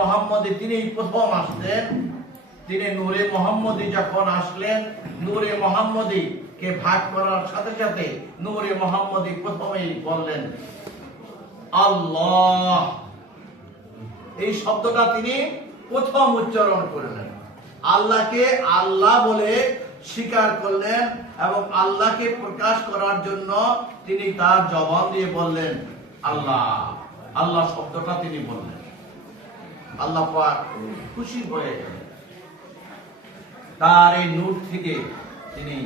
মোহাম্মদী তিনি প্রথম আসলেন। তিনি নূরে মোহাম্মদী যখন আসলেন, নূরে মোহাম্মদী কে ভাগ করার সাথে সাথে নূরে মোহাম্মদী প্রথমেই বললেন আল্লাহ। এই শব্দটা তিনি প্রথম উচ্চারণ করলেন। আল্লাহকে আল্লাহ বলে স্বীকার করলেন এবং আল্লাহকে প্রকাশ করার জন্য তিনি তার জবান দিয়ে বললেন আল্লাহ। আল্লাহ শব্দটা তিনি বললেন। আল্লাহ পাক খুশি হয়ে গেলেন। তার এই নূর থেকে তিনি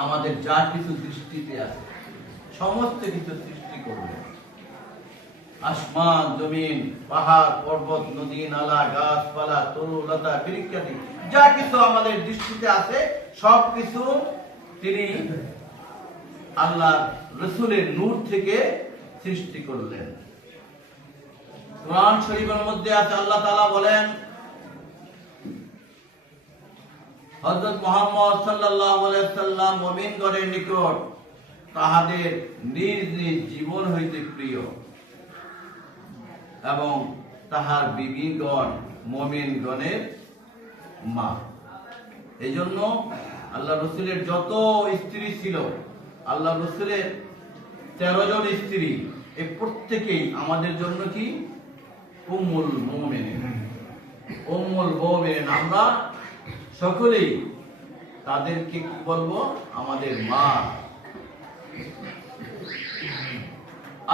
আমাদের যা কিছু দৃষ্টিতে আছে সমস্ত কিছু সৃষ্টি করলেন। আসমান, জমিন, পাহাড়, পর্বত, নদী, নালা, গাছপালা, তরু, লতা, বৃক্ষাদি যা কিছু আমাদের দৃষ্টিতে আছে সবকিছু তিনি আল্লাহ রাসূলের নূর থেকে সৃষ্টি করলেন। কোরআন শরীফের মধ্যে আছে আল্লাহ তাআলা বলেন হযরত মুহাম্মদ সাল্লাল্লাহু আলাইহি সাল্লাম মুমিনগণের নিকট তাহাদের নিজ নিজ জীবন হইতে প্রিয় এবং তাহার বিবিগণ মুমিনগণের মা। এই জন্য আল্লাহ রাসূলের যত স্ত্রী ছিল, আল্লাহ রাসূলের 13 জন স্ত্রী, এই প্রত্যেকেই আমাদের জন্য কি উম্মুল মুমিনিন। উম্মুল মুমিনিন আমরা সকলেই তাদেরকে কি বলবো? আমাদের মা।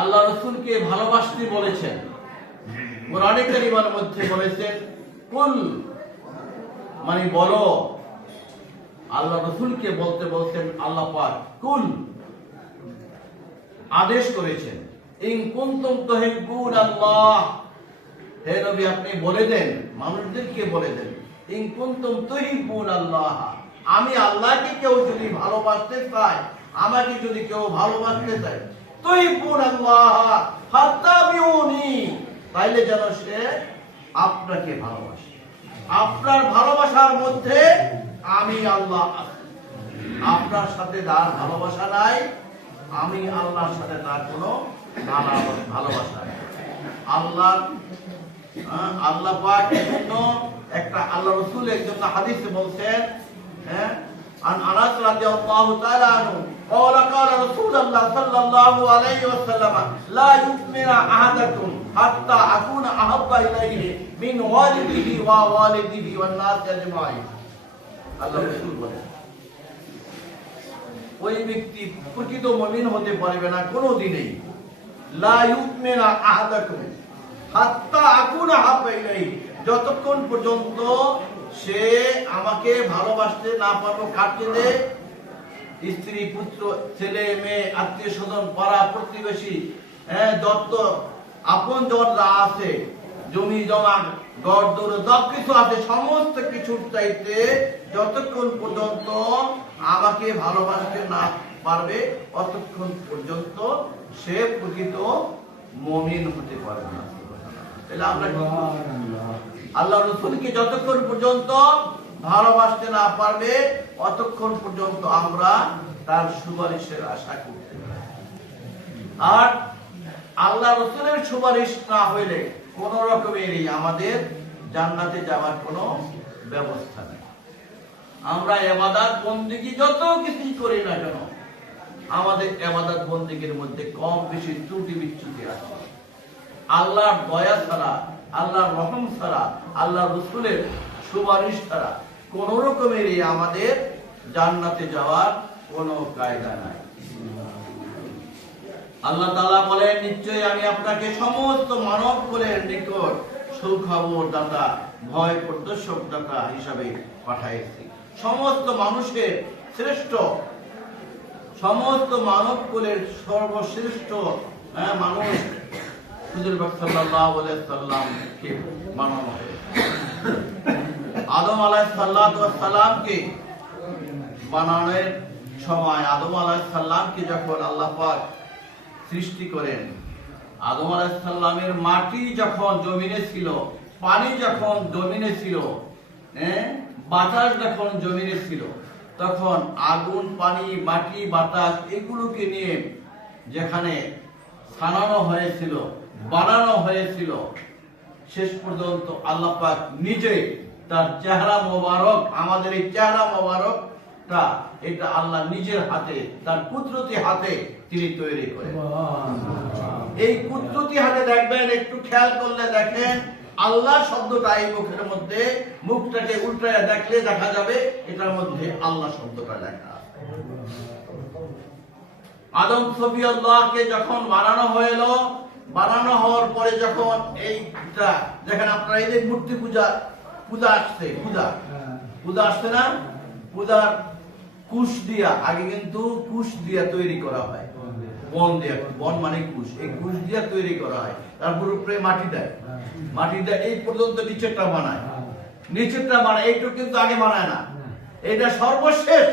আল্লাহ রাসূলকে ভালোবাসতে বলেছেন। কোরআনে কারীমের মধ্যে বলেছেন কুল, মানে বলো। আল্লাহ রাসূলকে বলতে বলছেন আল্লাহ পাক কুল আদেশ করেছেন ইন কুনতুম তুহিব্বুন আল্লাহ। হে নবী আপনি বলে দেন, মানুষদেরকে বলে দেন ইন কুনতুম তুহিব্বুন আল্লাহ। আমি আল্লাহকে কেউ যদি ভালোবাসতে চায়, আমাকে যদি কেউ ভালোবাসতে চায়, তুহিব্বুন আল্লাহ ফাত্তাবিউনি, তাইলে যেন সে আপনাকে ভালোবাসে। আপনার ভালোবাসার মধ্যে আমি আল্লাহ আছি। আপনার সাথে যার ভালোবাসা নাই, আমি আল্লাহর সাথে তার কোনো ভালোবাসা নাই। আল্লাহ পাক জন্য একটা আল্লাহ রাসূল একজন হাদিসে বলছেন, আন আনাস রাদিয়াল্লাহু তাআলা আনহু قال قال رسول الله صلى الله عليه وسلم لا يؤمن احدكم حتى اكون احب اليه من والده ووالده والناس اجمعين। আল্লাহ রাসূল বলেন ওই ব্যক্তি প্রকৃত মুমিন হতে পারবে না কোনোদিনই। লা ইউমিনু আহাদাকুম হাত্তা আকুনা আহাব্বা ইলাইহি, যতক্ষণ পর্যন্ত সে আমাকে ভালোবাসতে না পারবে। কাকে দে? স্ত্রী, পুত্র, ছেলে, মেয়ে, আত্মীয় স্বজন, পাড়া প্রতিবেশী, দত্ত আপন যারা আছে, জমি জমা, গড় দৌড় যা কিছু আছে, সমস্ত কিছুর চাইতে যতক্ষণ পর্যন্ত আমাকে ভালোবাসতে না পারবে ততক্ষণ পর্যন্ত সে প্রকৃত মুমিন হতে পারবে না। তাহলে আমরা আল্লাহ রাসূলকে যতক্ষণ পর্যন্ত ভালোবাসতে না পারবে ততক্ষণ পর্যন্ত আমরা তার সুপারিশের আশা করতে পারি। আর আল্লাহ রাসূলের সুপারিশ না হইলে কোন রকমেরই আমাদের জান্নাতে যাওয়ার কোনো ব্যবস্থা নেই। আমরা ইবাদত বন্দেগী যত কিছু করি না কেন, আমাদের ইবাদত বন্দেগীর মধ্যে কম বেশি ত্রুটি বিচ্যুতি আছে। আল্লাহর দয়া ছাড়া, আল্লাহর রহম ছাড়া, আল্লাহ রাসূলের সুপারিশ ছাড়া কোন রকমেরই আমাদের জান্নাতে যাওয়ার কোনো কায়দা নাই। আল্লাহ তাআলা বলেন নিশ্চয়ই আমি আপনাকে সমস্ত মানব কুলের নিকট সুখবর দাতা, ভয় প্রদর্শক দাতা হিসাবে পাঠাইছি। সমস্ত মানুষের শ্রেষ্ঠ, সমস্ত মানব কুলের সর্বশ্রেষ্ঠ মানুষ হুজুর সাল্লাল্লাহু আলাইহি সাল্লামকে বানানো হয়েছে। আদম আলাইহিস সালামকে বানানোর সময় আদম আলাইহিস সালামকে যখন আল্লাহ পাক সৃষ্টি করেন, আদম আলাইহিস সালামের মাটি যখন জমিনে ছিল, পানি যখন জমিনে ছিল, বাতাস যখন জমিনে ছিল, তখন আগুন, পানি, মাটি, বাতাস এগুলোকে নিয়ে যেখানে ছানানো হয়েছিল, বানানো হয়েছিল, শেষ পর্যন্ত আল্লাহ পাক নিজে তার চেহারা মোবারক, আমাদের এই চেহারা মোবারকটা এটা আল্লাহ নিজের হাতে, তার কুদরতি হাতে তিনি তৈরি করেন। এই কুদরতি হাতে দেখবেন, একটু খেয়াল করলে দেখেন আল্লাহ শব্দটা এই মুখের মধ্যে, মুখটাকে উল্টায় দেখলে দেখা যাবে এটার মধ্যে আল্লাহ শব্দটা লেখা। আদম সফিউল্লাহকে যখন বানানো হলো, বানানো হওয়ার পরে যখন এইটা দেখেন আপনারা, এই যে মূর্তি পূজা আসছে, পূজা আসছে না, পূজার কুশ দিয়া, আগে কিন্তু কুশ দিয়া তৈরি করা হয়, বন দিয়া, বন মানে কুশ, এই কুশ দিয়া তৈরি করা হয়, তারপর উপরে মাটি দেয়, মাটি দেয় এই পর্যন্ত নিচেরটা বানায়, নিচেরটা বানায়, এইটুকু কিন্তু আগে বানায় না, এটা সর্বশেষ।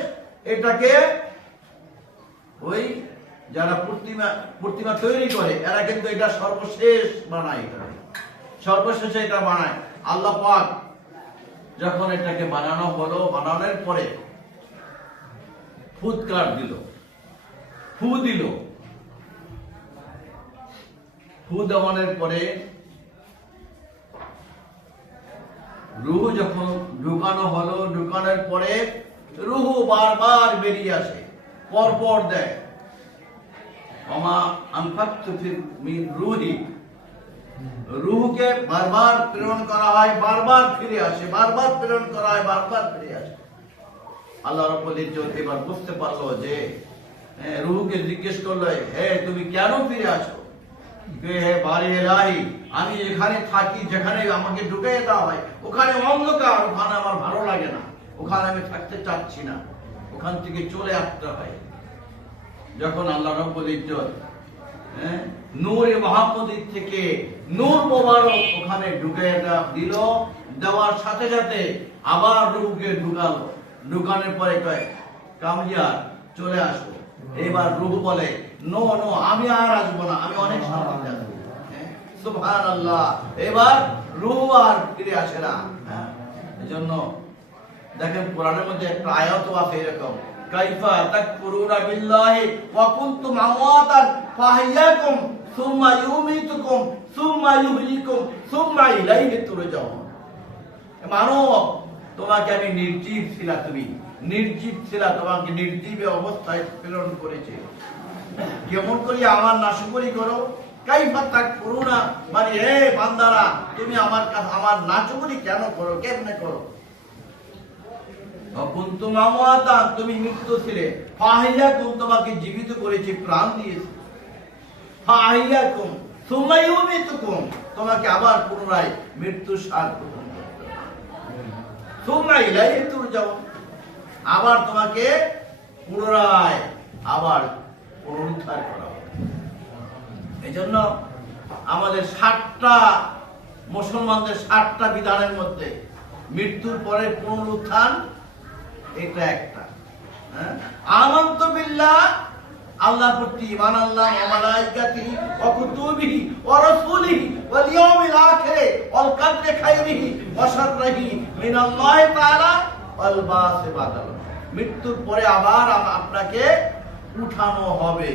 এটাকে ওই যারা প্রতিমা তৈরি করে এরা কিন্তু এটা সর্বশেষ বানায়, সর্বশেষে এটা বানায়। আল্লাহ পাক যখন এটাকে বানানো হলো, বানানোর পরে ফুৎকার দিল, ফু দিল, ফু দেওয়ানোর পরে রূহ যখন ঢুকানো হলো, ঢুকানোর পরে রূহ বারবার বেরিয়ে আসে, পরপর দেয়। ওমা আনফাকতু মিন রূহি, রূহকে বারবার প্রেরণ করা হয়, বারবার ফিরে আসে, বারবার প্রেরণ করা হয়, বারবার ফিরে আসে। আল্লাহ রাব্বুল ইজ্জত এবার বুঝতে পারলো যে রূহকে জিজ্ঞেস করলো, হে তুমি কেন ফিরে আসো? হে বারি ইলাহি, আমি এখানে থাকি, যেখানে আমাকে ঢুকিয়ে দেওয়া হয় ওখানে অন্ধকার, ওখানে আমার ভালো লাগে না, ওখানে আমি থাকতে চাচ্ছি না, ওখান থেকে চলে আসতে হয়। যখন আল্লাহ রাব্বুল ইজ্জত নূরে মুহাম্মদী থেকে নূর মোবারক ওখানে ঢুকিয়ে দিল, দেওয়ার সাথে সাথে আবার রূহকে ঢুকালো, ঢুকানোর পরে কয় কামিয়া চলে আসো। এবার রূহ বলে নো নো, আমি আর আসবো না, আমি অনেক শান্তিতে আছি। সুবহানাল্লাহ। এবার রূহ আর ফিরে আসে না। এজন্য দেখেন কোরআনের মধ্যে একটা আয়াতও আছে এরকম, কাইফা তাকফুরুনা বিল্লাহি ওয়া কুনতুম আমওয়াতান ফাহিয়াকুম সুম্মা ইউমিতুকুম সুম্মা ইউহয়িকুম সুম্মা ইলাইহি তুরজাউন। মানব, তোমাকে আমি নির্জীব ছিলা, তুমি নির্জীব ছিলা, তোমাকে নির্জীব অবস্থায় প্রেরণ করেছে, কেমন করে আমার নাশকরি করো? কাইফা তাকফুরুনা মানে হে বান্দারা, তুমি আমার কাছে আমার নাশকরি কেন করো, কেমনে করো? কুনতুম আমওয়াতান, তুমি মৃত ছিলে, ফাহিয়াকুম, তোমাকে জীবিত করেছি, প্রাণ দিয়েছি, ফাহিয়াকুম সুম্মা ইউমিতুকুম, তোমাকে আবার পুনরায় মৃত্যুর স্বাদ গ্রহণ করতে হবে, সুম্মা ইলাইহি তুরজাউন, আবার তোমাকে পুনরায় আবার পুনরুদ্ধার করা হবে। এজন্য আমাদের 60টা মুসলমানদের 60টা বিধানের মধ্যে মৃত্যুর পরে পুনরুত্থান এটা একটা। আমানতু বিল্লাহ, আল্লাহর প্রতি ঈমান আনলাম, ওয়া মালাইকাতিহি ওয়া কুতুবিহি ওয়া রাসূলিহি ওয়াল ইয়াউমিল আখির ওয়াল কদরি খাইরিহি ওয়া শাররিহি মিনাল্লাহি তাআলা ওয়াল বাস বাদাল। মৃত্যুর পরে আবার আপনাকে উঠানো হবে।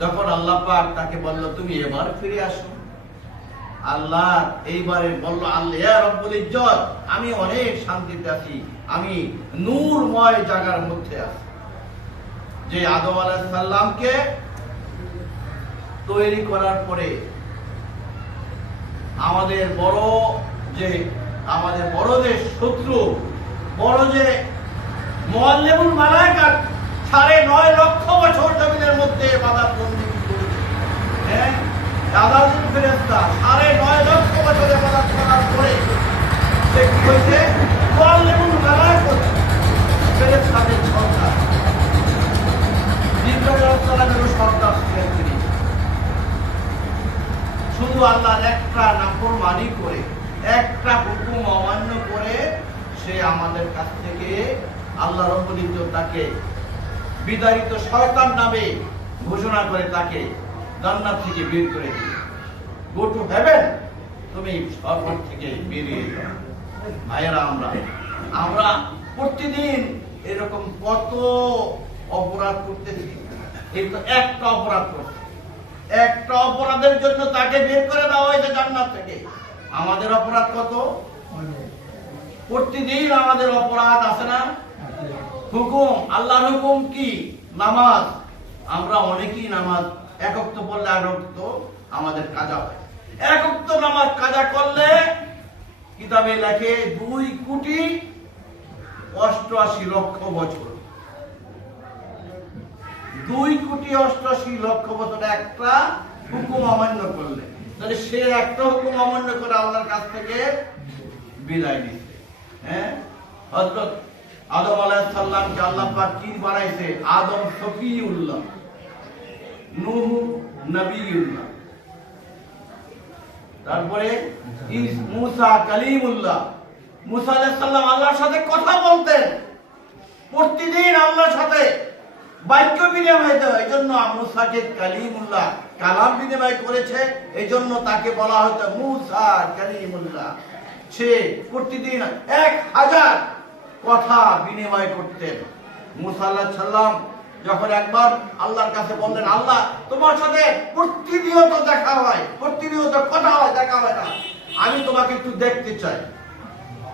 যখন আল্লাহ পাক তাকে বলল তুমি এবার ফিরে আসো, আল্লাহ এইবারে বলল আল্লাহ ইয়া রব্বুল ইজ্জত, আমি অনেক শান্তিতে আছি, আমি নূরময় জায়গার মধ্যে আছি। যে আদম আলাইহিস সালামকে তৈরি করার পরে আমাদের বড় যে শত্রু, বড় যে মুআল্লিমুল মালায়েকা 9.5 লক্ষ বছর জমিনের মধ্যে বাধাবন্দী করেছে। হ্যাঁ, আযাবুল ফেরেশতা 9.5 লক্ষ বছর ইবাদত করার পরে সে কি হয়েছে? মুআল্লিমুল মালায়েকা, ফেরেশতাদের সর্দার, জিবরাইল আলাইহিস সালামের সর্দার ছিলেন তিনি। শুধু আল্লাহর একটা নাফরমানি করে, একটা হুকুম অমান্য করে সে আমাদের কাছ থেকে আল্লাহ রাব্বুল ইজ্জত তাকে বিতাড়িত শয়তান নামে ঘোষণা করে তাকে জান্নাত থেকে বের করে দিল। গো টু হেভেন, তুমি সরকার থেকে বেরিয়ে যাও। ভাইয়েরা, আমরা প্রতিদিন এরকম কত অপরাধ করতেছি, এই তো একটা অপরাধ করছি, একটা অপরাধের জন্য তাকে বের করে দেওয়া হয়েছে জান্নাত থেকে। আমাদের অপরাধ কত? প্রতিদিন আমাদের অপরাধ আছে না? হুকুম, আল্লাহর হুকুম কি? নামাজ। আমরা অনেকেই নামাজ এক ওয়াক্ত পড়লে আর ওয়াক্ত আমাদের কাজা হয়। এক ওয়াক্ত নামাজ কাজা করলে কিতাবে লেখে 2,88,00,000 বছর। 2,88,00,000 বছর একটা হুকুম অমান্য করলে, তাহলে সে একটা হুকুম অমান্য করে আল্লাহর কাছ থেকে বিদায় নিচ্ছে। হ্যাঁ, হযরত আদম আলাইহিস সালামকে আল্লাহ পাক কি বানাইছে? আদম সফিউল্লাহ, নূহ নবিউল্লাহ, তারপরে মুসা কালিমুল্লাহ। মুসা আলাইহিস সালাম আল্লাহর সাথে কথা বলতেন, প্রতিদিন আল্লাহর সাথে বাক্য বিনিময় হয়। এই জন্য মুসাকে কালিমুল্লাহ, কালাম বিনিময় করেছে, এই জন্য তাকে বলা হতো মুসা কালিমুল্লাহ। সে প্রতিদিন 1000 কথা বিনিময় করতেন। মুসা আলাইহিস সালাম যখন একবার আল্লাহর কাছে বললেন, আল্লাহ তোমার সাথে প্রতিনিয়ত দেখা হয়, প্রতিনিয়ত কথা হয়, দেখা হয় না, আমি তোমাকে একটু দেখতে চাই।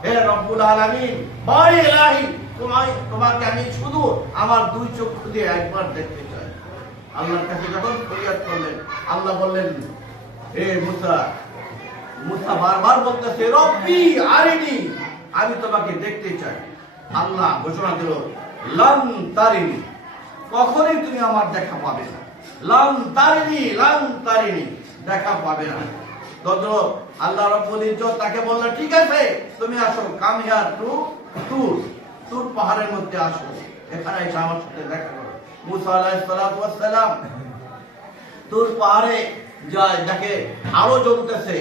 হে রব্বুল আলামিন, বারে ইলাহি, তোমাকে আমি শুধু আমার 2 চক্ষু দিয়ে একবার দেখতে চাই। আল্লাহর কাছে যখন ফরিয়াদ করলেন, আল্লাহ বললেন, হে মুসা, মুসা বারবার বলতেছে রব্বি আরিনি, আমি তোমাকে দেখতে চাই। আল্লাহ ঘোষণা দিল, লান তারিনি, কখনোই তুমি আমার দেখা পাবে না। লান তারিনি, লান তারিনি, দেখা পাবে না। তত আল্লাহ রাব্বুল ইজ্জত তাকে বললেন, ঠিক আছে তুমি আসো, কাম হিয়ার টু তুর, তুর পাহাড়ের মধ্যে আসো, এখানে এসে আমার সাথে দেখা করো। মুসা আলাইহিস সালাম তুর পাহাড়ে যায়, দেখে আলো জ্বলতেছে।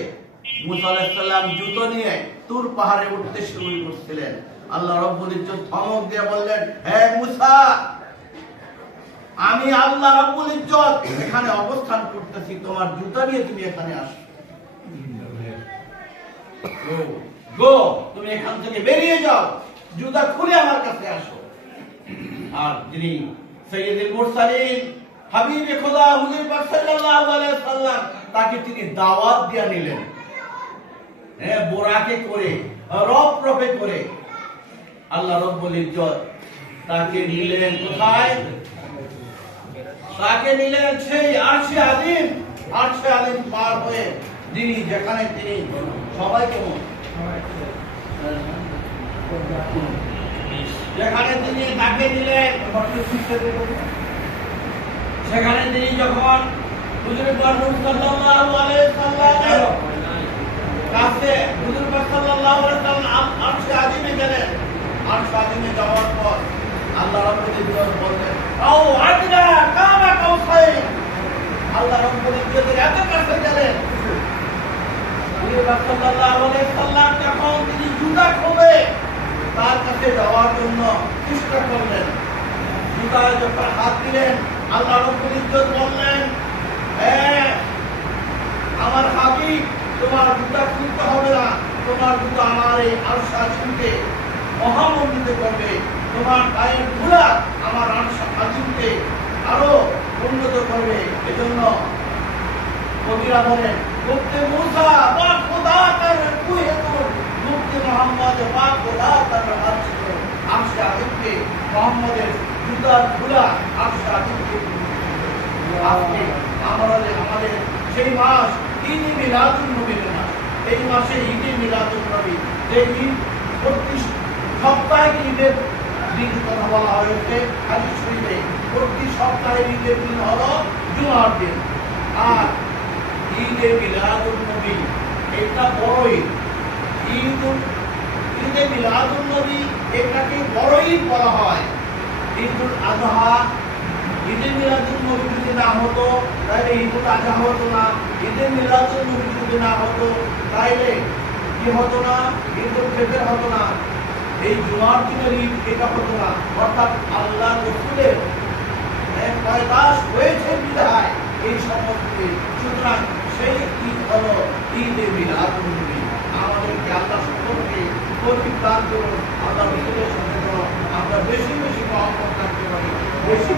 মুসা আলাইহিস সালাম জুতো নিয়ে তুর পাহাড়ে উঠতে শুরু করছিলেন। আল্লাহ রাব্বুল ইজ্জত ধমক দিয়ে বললেন, হে মুসা, আমি আল্লাহ রাব্বুল ইজ্জত এখানে অবস্থান করতেছি, তোমার জুতো নিয়ে তুমি এখানে আসো। গো, তুমি এখান থেকে বেরিয়ে যাও, জুতা খুলে আমার কাছে আসো। আর যিনি সাইয়্যিদুল মুরসালিন, হাবিবে খোদা হুজুর পাক সাল্লাল্লাহু আলাইহি সাল্লাম, তাকে তিনি দাওয়াত দিয়ে নিলেন। হ্যাঁ, বোরাকে করে, রফে করে আল্লাহ রাব্বুল ইজ্জত তাকে নিলেন কোথায়? তাকে নিলেন সেই আরশে আযীম, আরশে আযীম পার হয়ে যিনি, যেখানে তিনি সবাই কেমন, যেখানে তিনি তাকে নিলেন, সেখানে তিনি যখন হুজুর পাক সাল্লাল্লাহু আলাইহি সাল্লামের কাছে, হুজুর পাক সাল্লাল্লাহু আলাইহি সাল্লাম আরশে আযীমে গেলেন। আরশে আযীমে যাওয়ার পর আল্লাহ রাব্বুল ইজ্জত বলেন, আও আদনা কামা কাউসাইন, আল্লাহ রাব্বুল ইজ্জতের এত কাছে গেলেন। হুজুর পাক সাল্লাল্লাহু আলাইহি সাল্লাম যখন তিনি জুতা খুলে তার কাছে যাওয়ার জন্য চেষ্টা করলেন, জুতায় যখন হাত দিলেন, আল্লাহ রাব্বুল ইজ্জত বললেন, হ্যাঁ আমার হাবিব, তোমার জুতা খুলতে হবে না, তোমার জুতা আমার এই আরশ আযীমকে মহামণ্ডিত করবে, তোমার পায়ের ধুলা আমার আরশ আযীমকে আরো উন্নত করবে। এজন্য কবিরা বলেন, মুক্তি মুসা বা খোদা কর কুহে তুর, মুক্তি মুহাম্মদ বা খোদা কর আরশ আযীমকে, মুহাম্মদের জুতার ধুলা আরশ আযীমকে। আজকে আমাদের সেই মাস ঈদ মিলাদুন নবীর মাস। এই মাসে ঈদ মিলাদুন নবী, যে ঈদ প্রতি সপ্তাহে ঈদের দিন কথা বলা হয়েছে হাদিস শরীফে, প্রতি সপ্তাহে ঈদের দিন হলো জুমার দিন। আর ঈদে মিলাদুন নবী এটা বড় ঈদ। ঈদে মিলাদুন নবী এটাকে বড় ঈদ বলা হয়। ঈদুল আযহা, ঈদে মিলাদুন নবী যদি না হতো তাহলে ঈদুল আযহা হতো না। ঈদে মিলাদুন নবী যদি না হতো তাহলে কি হতো না? ঈদুল ফিতর হতো না। এই জুমার দিনের ঈদ এটা হতো না। অর্থাৎ আল্লাহ রাসূলের পয়দাশ হয়েছে বিধায় এই সমস্ত। সুতরাং সেই ঈদ হলো ঈদে মিলাদুন নবী। আমাদেরকে আল্লাহ সকলকে পরিত্রাণ করুন, আল্লাহ রাসূলের সাথে আমরা বেশি বেশি মহব্বত রাখতে পারি, বেশি